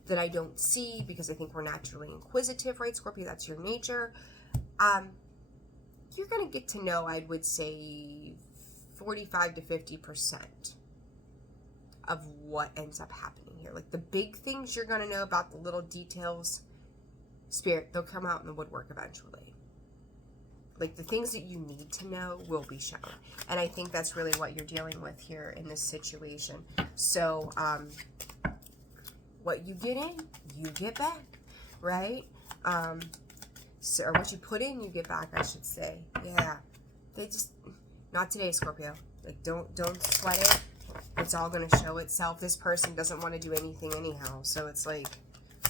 that I don't see, because I think we're naturally inquisitive, right, Scorpio? That's your nature. You're going to get to know, I would say, 45 to 50% of what ends up happening here. Like the big things you're going to know about, the little details, Spirit, they'll come out in the woodwork eventually. Like the things that you need to know will be shown. And I think that's really what you're dealing with here in this situation. So, what you get in, you get back, right? So, or what you put in, you get back, I should say. Yeah. They just, not today, Scorpio. Like, don't sweat it. It's all going to show itself. This person doesn't want to do anything anyhow. So it's like,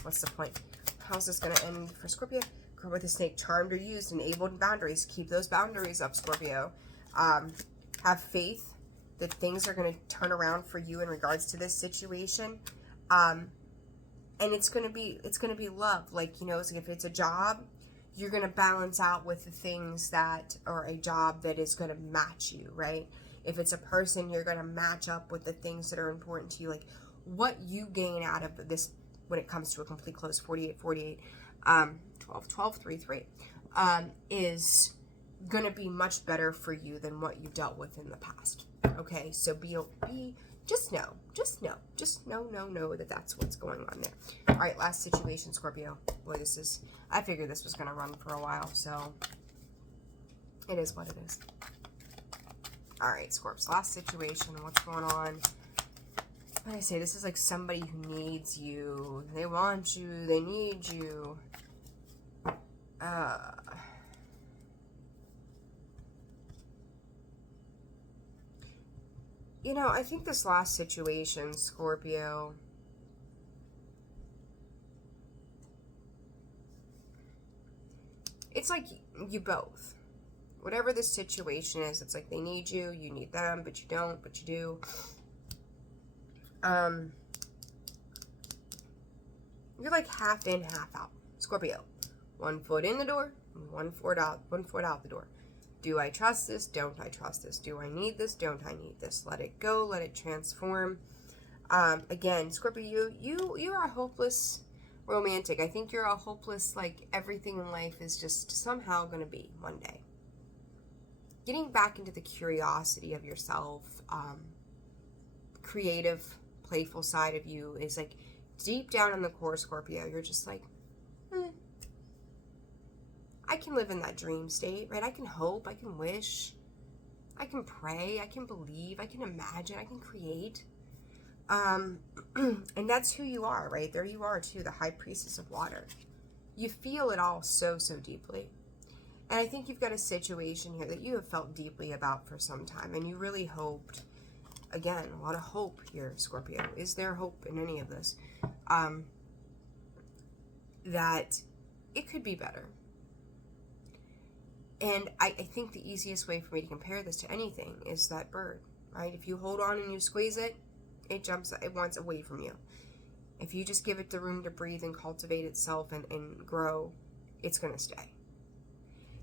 what's the point? How's this going to end for Scorpio? Girl with a snake, charmed or used, enabled boundaries. Keep those boundaries up, Scorpio. Have faith that things are going to turn around for you in regards to this situation. And it's going to be love. Like, it's like if it's a job, you're going to balance out with the things that are a job that is going to match you, right? If it's a person, you're going to match up with the things that are important to you. Like what you gain out of this when it comes to a complete close, 48, 12, 3, 3, is going to be much better for you than what you dealt with in the past. Okay, so just know that that's what's going on there. All right, last situation, Scorpio. Boy, I figured this was going to run for a while, so it is what it is. All right, Scorps, last situation. What's going on? What I say, this is like somebody who needs you. They want you. They need you. I think this last situation, Scorpio, it's like you both. Whatever the situation is, it's like they need you, you need them, but you don't, but you do. You're like half in, half out. Scorpio. 1 foot in the door, 1 foot out the door. Do I trust this? Don't I trust this? Do I need this? Don't I need this? Let it go. Let it transform. Again, Scorpio, you are a hopeless romantic. I think you're a hopeless, like, everything in life is just somehow going to be one day. Getting back into the curiosity of yourself, creative, playful side of you is like deep down in the core, Scorpio, you're just like, I can live in that dream state, right? I can hope, I can wish, I can pray, I can believe, I can imagine, I can create. And that's who you are, right? There you are too, the high priestess of water. You feel it all so, so deeply. And I think you've got a situation here that you have felt deeply about for some time, and you really hoped, again, a lot of hope here, Scorpio. Is there hope in any of this? That it could be better. And I think the easiest way for me to compare this to anything is that bird, right? If you hold on and you squeeze it, it wants away from you. If you just give it the room to breathe and cultivate itself and grow, it's going to stay.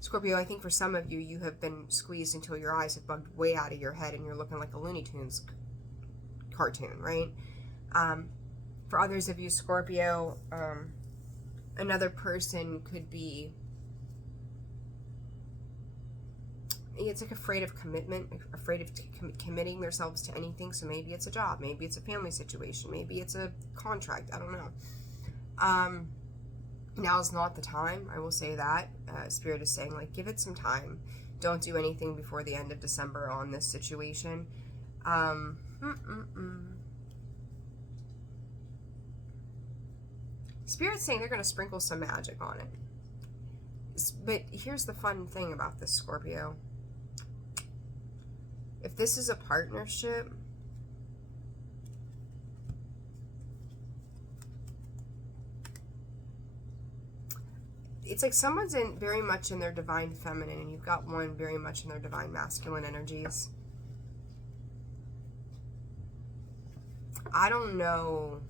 Scorpio, I think for some of you, you have been squeezed until your eyes have bugged way out of your head and you're looking like a Looney Tunes cartoon, right? For others of you, Scorpio, another person could be, it's like afraid of commitment, afraid of committing themselves to anything. So maybe it's a job, maybe it's a family situation, maybe it's a contract, I don't know. Now's not the time, I will say that. Spirit is saying, like, give it some time. Don't do anything before the end of December on this situation. Spirit's saying they're going to sprinkle some magic on it. But here's the fun thing about this, Scorpio. If this is a partnership, it's like someone's very much in their divine feminine, and you've got one very much in their divine masculine energies. I don't know.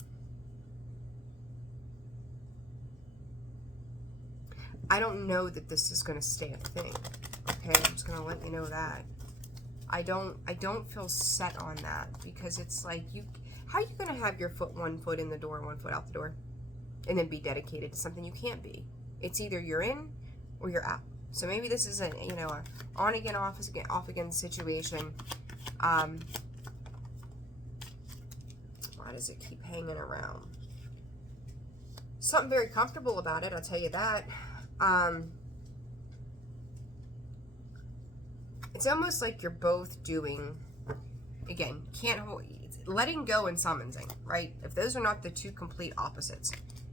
I don't know that this is going to stay a thing. Okay, I'm just going to let you know that. I don't feel set on that, because it's like, how are you going to have your 1 foot in the door, 1 foot out the door, and then be dedicated to something you can't be? It's either you're in or you're out. So maybe this is a on again, off again situation. Why does it keep hanging around? Something very comfortable about it, I'll tell you that. It's almost like you're both doing, again, letting go and summoning, right? If those are not the two complete opposites.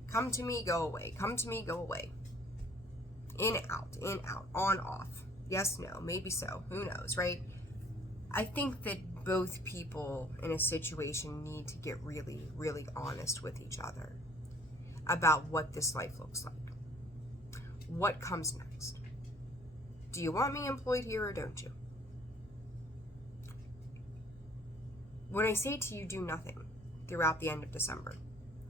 Come to me, go away. Come to me, go away. In, out, on, off. Yes, no, maybe so. Who knows, right? I think that both people in a situation need to get really, really honest with each other about what this life looks like. What comes next? Do you want me employed here or don't you? When I say to you, do nothing throughout the end of December,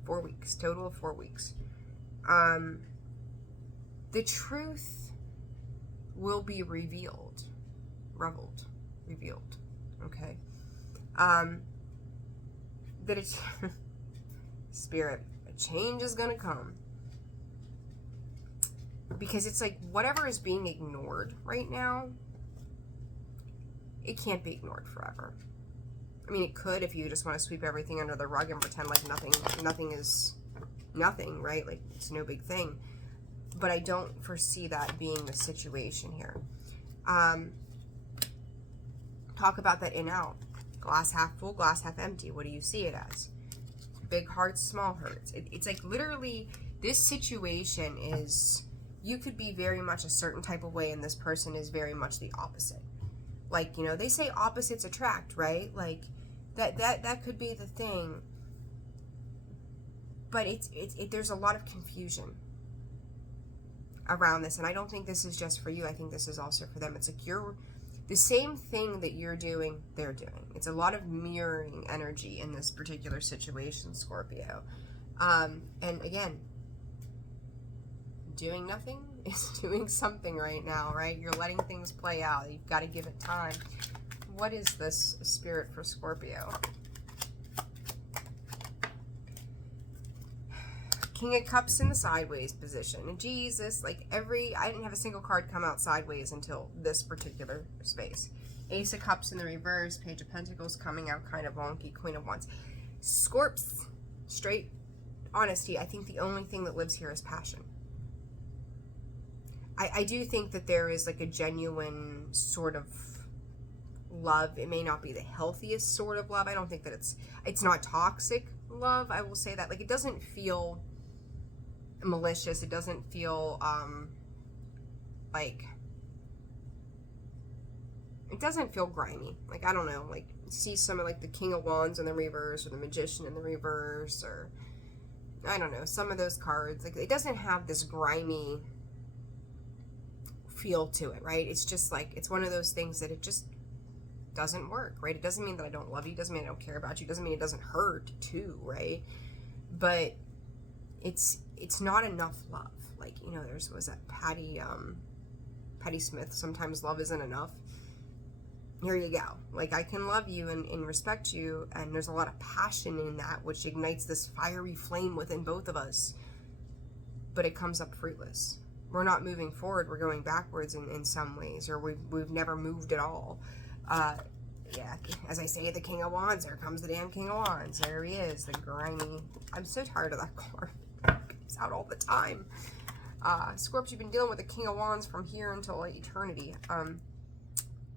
4 weeks, total of 4 weeks, the truth will be revealed, okay? That it's, Spirit, a change is gonna come. Because it's like, whatever is being ignored right now, it can't be ignored forever. I mean, it could if you just want to sweep everything under the rug and pretend like nothing is nothing, right? Like, it's no big thing. But I don't foresee that being the situation here. Talk about that in out. Glass half full, glass half empty. What do you see it as? Big hearts, small hearts. It's like literally this situation is, you could be very much a certain type of way and this person is very much the opposite. Like, they say opposites attract, right? Like that could be the thing. But there's a lot of confusion around this, and I don't think this is just for you. I think this is also for them. It's like the same thing that you're doing, they're doing. It's a lot of mirroring energy in this particular situation, Scorpio. And again, doing nothing is doing something right now, right? You're letting things play out. You've got to give it time. What is this, Spirit, for Scorpio? King of Cups in the sideways position. And Jesus, like I didn't have a single card come out sideways until this particular space. Ace of Cups in the reverse. Page of Pentacles coming out kind of wonky. Queen of Wands. Scorps, straight honesty. I think the only thing that lives here is passion. I do think that there is like a genuine sort of love. It may not be the healthiest sort of love. I don't think that it's not toxic love. I will say that. Like, it doesn't feel malicious. It doesn't feel like, it doesn't feel grimy. Like, I don't know, like, see some of like the King of Wands in the reverse, or the Magician in the reverse, or I don't know, some of those cards. Like, it doesn't have this grimy feel to it, right? It's just like, it's one of those things that it just doesn't work, right? It doesn't mean that I don't love you, doesn't mean I don't care about you, doesn't mean it doesn't hurt too, right? But it's not enough love. Like, you know, was that Patty Smith, sometimes love isn't enough. Here you go. Like, I can love you and respect you, and there's a lot of passion in that, which ignites this fiery flame within both of us, but it comes up fruitless. We're not moving forward, we're going backwards in some ways, or we've never moved at all. Yeah, as I say, the King of Wands, there comes the damn King of Wands. There he is, the grimy. I'm so tired of that card. It comes out all the time. Scorpio, you've been dealing with the King of Wands from here until like eternity.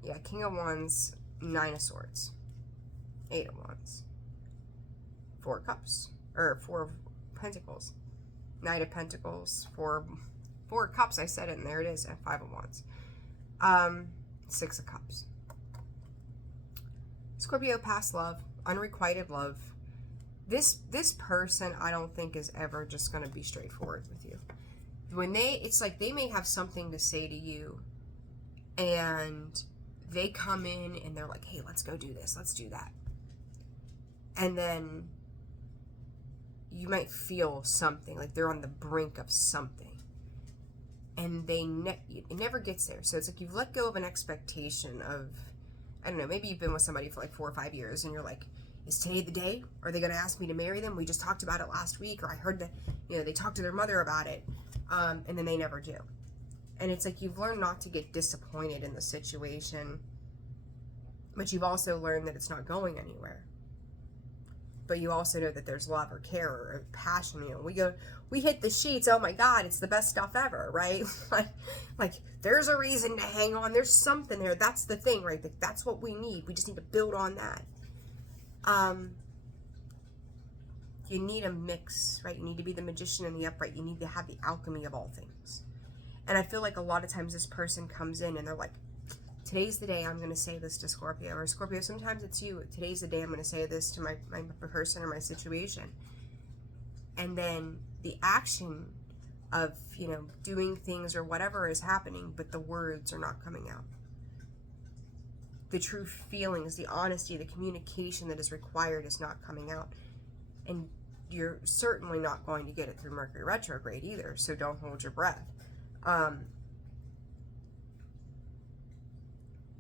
Yeah, King of Wands, 9 of Swords, 8 of Wands, 4 of Cups, or 4 of Pentacles, Knight of Pentacles, 4 of Cups, I said it, and there it is, and 5 of Wands, 6 of Cups. Scorpio, past love, unrequited love. This person, I don't think, is ever just going to be straightforward with you. It's like they may have something to say to you, and they come in and they're like, hey, let's go do this, let's do that. And then you might feel something, like they're on the brink of something. And it never gets there. So it's like you've let go of an expectation of, I don't know, maybe you've been with somebody for like 4 or 5 years, and you're like, is today the day? Are they going to ask me to marry them? We just talked about it last week, or I heard that, you know, they talked to their mother about it, and then they never do. And it's like you've learned not to get disappointed in the situation, but you've also learned that it's not going anywhere. But you also know that there's love or care or passion. You know, we hit the sheets. Oh my God, it's the best stuff ever, right? like there's a reason to hang on. There's something there. That's the thing, right? That's what we need. We just need to build on that. You need a mix, right? You need to be the Magician and the upright. You need to have the alchemy of all things. And I feel like a lot of times this person comes in and they're like, today's the day I'm going to say this to Scorpio. Or Scorpio, sometimes it's you. Today's the day I'm going to say this to my person or my situation. And then the action of, you know, doing things or whatever is happening, but the words are not coming out. The true feelings, the honesty, the communication that is required is not coming out. And you're certainly not going to get it through Mercury retrograde either, so don't hold your breath.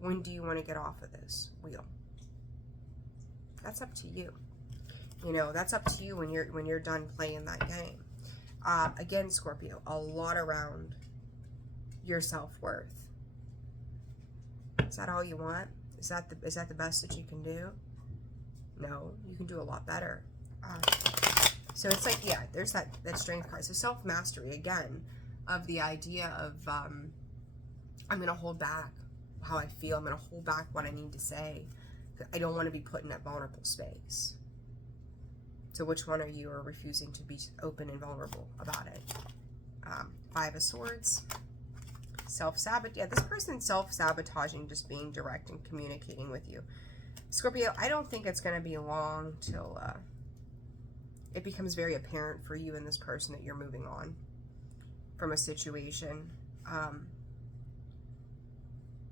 When do you want to get off of this wheel? That's up to you. You know, that's up to you when you're done playing that game. Again, Scorpio, a lot around your self-worth. Is that all you want? Is that the best that you can do? No, you can do a lot better. So it's like, yeah, there's that strength card. So self-mastery, again, of the idea of I'm going to hold back how I feel. I'm going to hold back what I need to say. I don't want to be put in that vulnerable space. So which one are you are refusing to be open and vulnerable about it? 5 of Swords. Self-sabotage. Yeah, this person's self-sabotaging, just being direct and communicating with you. Scorpio, I don't think it's going to be long till it becomes very apparent for you and this person that you're moving on from a situation.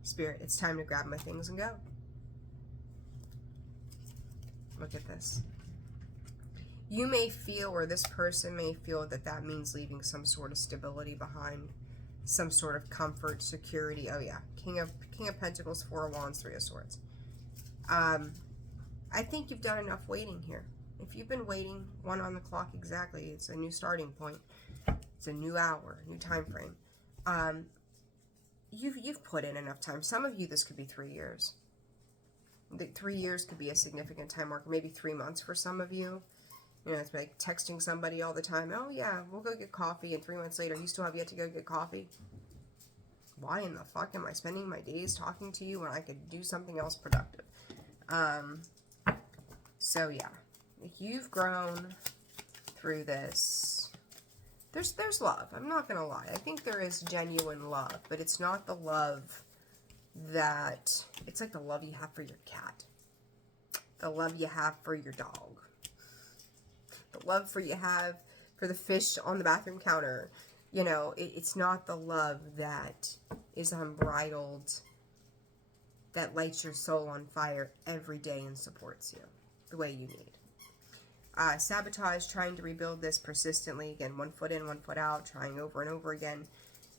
Spirit, it's time to grab my things and go. Look at this. You may feel, or this person may feel, that that means leaving some sort of stability behind, some sort of comfort, security. Oh yeah, King of Pentacles, Four of Wands, Three of Swords. I think you've done enough waiting here. If you've been waiting, 1 on the clock exactly, it's a new starting point. It's a new hour, new time frame. You've put in enough time. Some of you, this could be 3 years. 3 years could be a significant time marker. Maybe 3 months for some of you. You know, it's like texting somebody all the time. Oh yeah, we'll go get coffee. And 3 months later, you still have yet to go get coffee. Why in the fuck am I spending my days talking to you when I could do something else productive? So yeah, if you've grown through this, there's love. I'm not gonna lie. I think there is genuine love, but it's not the love that, it's like the love you have for your cat, the love you have for your dog, the love you have for the fish on the bathroom counter. You know, it's not the love that is unbridled, that lights your soul on fire every day and supports you the way you need. Sabotage, trying to rebuild this persistently. Again, 1 foot in, 1 foot out, trying over and over again.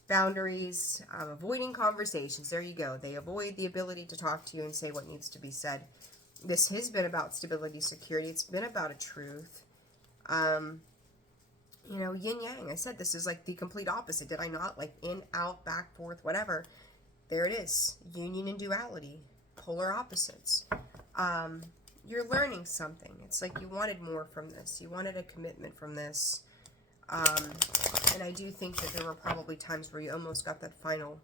Boundaries, avoiding conversations. There you go. They avoid the ability to talk to you and say what needs to be said. This has been about stability, security. It's been about a truth. You know, yin yang. I said this is like the complete opposite. Did I not? Like in, out, back, forth, whatever. There it is. Union and duality. Polar opposites. You're learning something. It's like you wanted more from this. You wanted a commitment from this. And I do think that there were probably times where you almost got that final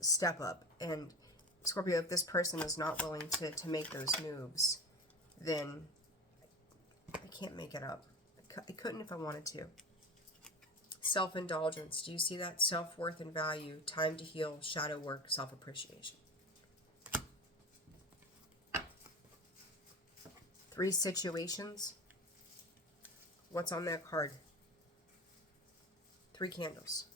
step up. And Scorpio, if this person is not willing to make those moves, then I can't make it up. I couldn't if I wanted to. Self-indulgence. Do you see that? Self-worth and value. Time to heal. Shadow work. Self-appreciation. 3 situations. What's on that card? 3 candles.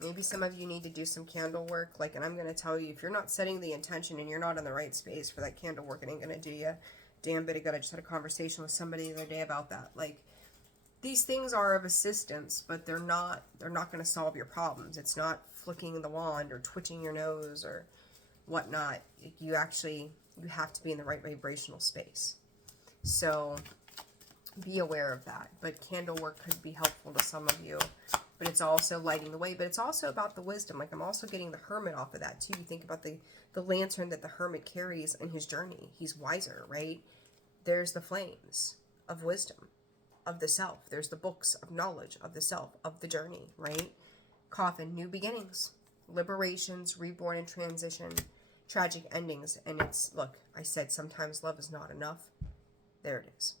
Maybe some of you need to do some candle work. Like, and I'm going to tell you, if you're not setting the intention and you're not in the right space for that candle work, it ain't going to do you damn bit of good. I just had a conversation with somebody the other day about that. Like, these things are of assistance, but they're not going to solve your problems. It's not flicking the wand or twitching your nose or whatnot. You have to be in the right vibrational space. So be aware of that. But candle work could be helpful to some of you. But it's also lighting the way. But it's also about the wisdom. Like, I'm also getting the hermit off of that too. You think about the lantern that the hermit carries in his journey. He's wiser, right? There's the flames of wisdom, of the self. There's the books of knowledge of the self, of the journey, right? Coffin, new beginnings, liberations, reborn and transition, tragic endings. And it's, look, I said sometimes love is not enough. There it is.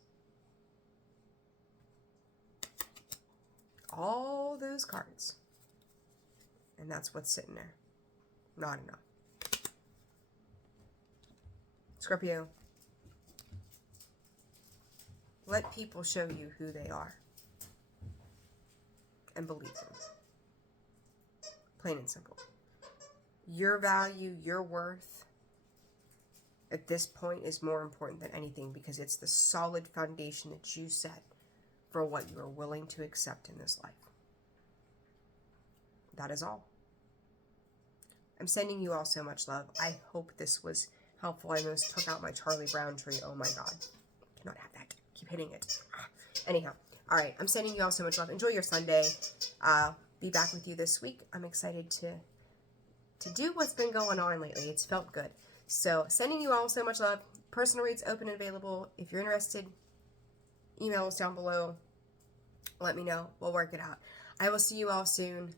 All those cards. And that's what's sitting there. Not enough. Scorpio. Let people show you who they are. And believe them. Plain and simple. Your value, your worth, at this point is more important than anything, because it's the solid foundation that you set for what you are willing to accept in this life. That is all. I'm sending you all so much love. I hope this was helpful. I almost took out my Charlie Brown tree. Oh my God. Do not have that. Keep hitting it. Anyhow. All right. I'm sending you all so much love. Enjoy your Sunday. Be back with you this week. I'm excited to do what's been going on lately. It's felt good. So sending you all so much love. Personal reads open and available. If you're interested, email us down below. Let me know. We'll work it out. I will see you all soon.